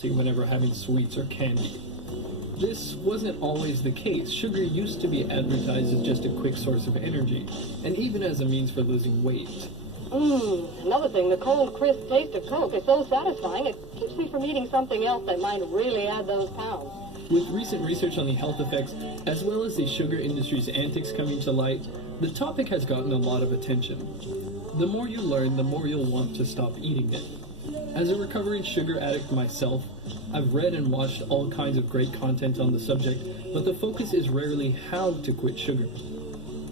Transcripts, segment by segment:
guilty whenever having sweets or candy. This wasn't always the case. Sugar used to be advertised as just a quick source of energy, and even as a means for losing weight. Another thing, the cold, crisp taste of Coke is so satisfying, it keeps me from eating something else that might really add those pounds. With recent research on the health effects, as well as the sugar industry's antics coming to light, the topic has gotten a lot of attention. The more you learn, the more you'll want to stop eating it. As a recovering sugar addict myself, I've read and watched all kinds of great content on the subject, but the focus is rarely how to quit sugar.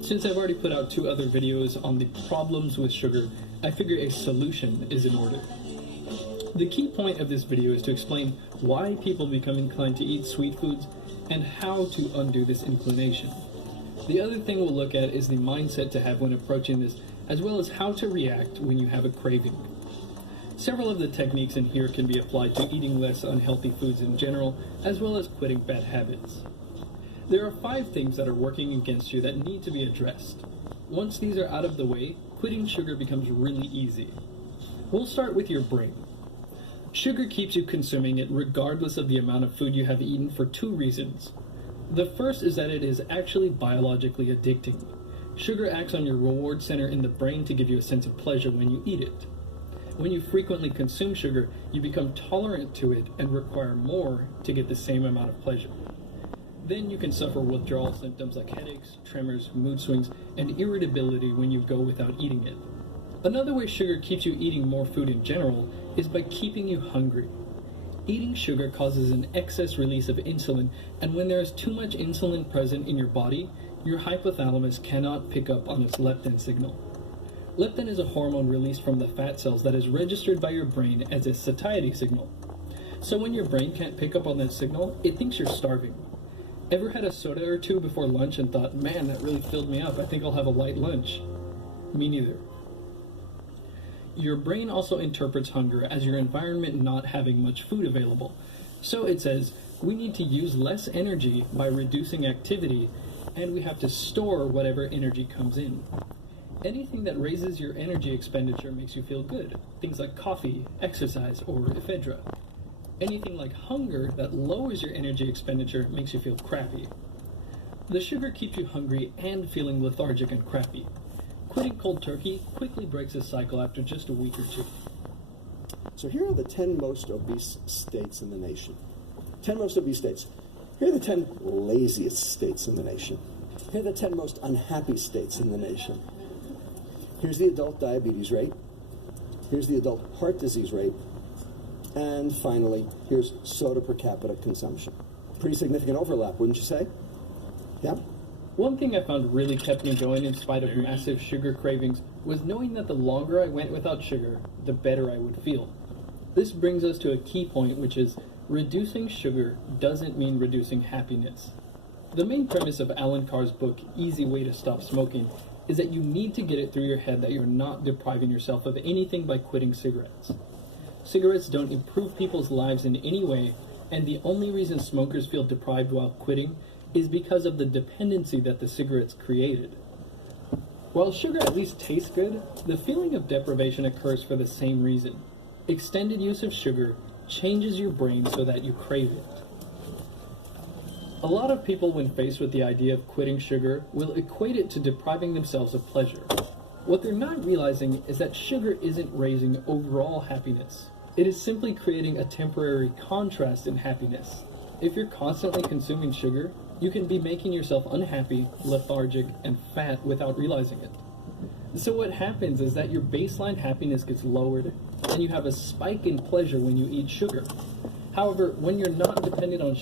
Since I've already put out 2 other videos on the problems with sugar, I figure a solution is in order. The key point of this video is to explain why people become inclined to eat sweet foods and how to undo this inclination. The other thing we'll look at is the mindset to have when approaching this, as well as how to react when you have a craving. Several of the techniques in here can be applied to eating less unhealthy foods in general, as well as quitting bad habits. There are 5 things that are working against you that need to be addressed. Once these are out of the way, quitting sugar becomes really easy. We'll start with your brain. Sugar keeps you consuming it regardless of the amount of food you have eaten for 2 reasons. The first is that it is actually biologically addicting. Sugar acts on your reward center in the brain to give you a sense of pleasure when you eat it. When you frequently consume sugar, you become tolerant to it and require more to get the same amount of pleasure. Then you can suffer withdrawal symptoms like headaches, tremors, mood swings, and irritability when you go without eating it. Another way sugar keeps you eating more food in general is by keeping you hungry. Eating sugar causes an excess release of insulin, and when there is too much insulin present in your body, your hypothalamus cannot pick up on its leptin signal. Leptin is a hormone released from the fat cells that is registered by your brain as a satiety signal. So when your brain can't pick up on that signal, it thinks you're starving. Ever had a soda or 2 before lunch and thought, man, that really filled me up, I think I'll have a light lunch? Me neither. Your brain also interprets hunger as your environment not having much food available. So it says, we need to use less energy by reducing activity, and we have to store whatever energy comes in. Anything that raises your energy expenditure makes you feel good. Things like coffee, exercise, or ephedra. Anything like hunger that lowers your energy expenditure makes you feel crappy. The sugar keeps you hungry and feeling lethargic and crappy. Quitting cold turkey quickly breaks this cycle after just a week or 2. So here are the 10 most obese states in the nation. 10 most obese states. Here are the 10 laziest states in the nation. Here are the 10 most unhappy states in the nation. Here's the adult diabetes rate. Here's the adult heart disease rate. And finally, here's soda per capita consumption. Pretty significant overlap, wouldn't you say? Yeah? One thing I found really kept me going in spite of massive sugar cravings was knowing that the longer I went without sugar, the better I would feel. This brings us to a key point, which is reducing sugar doesn't mean reducing happiness. The main premise of Alan Carr's book, Easy Way to Stop Smoking, is that you need to get it through your head that you're not depriving yourself of anything by quitting cigarettes. Cigarettes don't improve people's lives in any way, and the only reason smokers feel deprived while quitting is because of the dependency that the cigarettes created. While sugar at least tastes good, the feeling of deprivation occurs for the same reason. Extended use of sugar changes your brain so that you crave it. A lot of people, when faced with the idea of quitting sugar, will equate it to depriving themselves of pleasure. What they're not realizing is that sugar isn't raising overall happiness. It is simply creating a temporary contrast in happiness. If you're constantly consuming sugar, you can be making yourself unhappy, lethargic, and fat without realizing it. So what happens is that your baseline happiness gets lowered, and you have a spike in pleasure when you eat sugar. However, when you're not dependent on